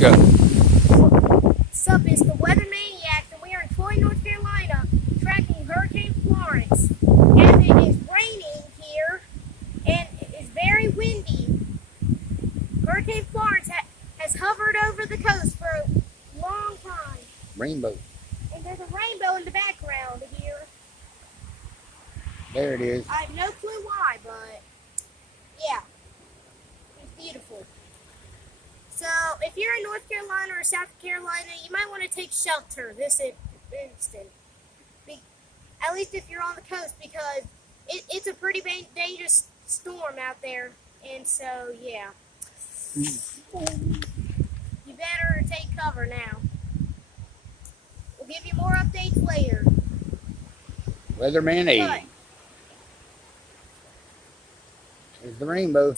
Go. Sup, it's the Weather Maniac, and we are in Troy, North Carolina, tracking Hurricane Florence. And it is raining here, and it is very windy. Hurricane Florence has hovered over the coast for a long time. Rainbow. And there's a rainbow in the background here. There it is. I have no clue why, but yeah, it's beautiful. So if you're in North Carolina or South Carolina, you might want to take shelter this instant. At least if you're on the coast, because it's a pretty dangerous storm out there. And so, yeah. You better take cover now. We'll give you more updates later. Weatherman 8. There's the rainbow.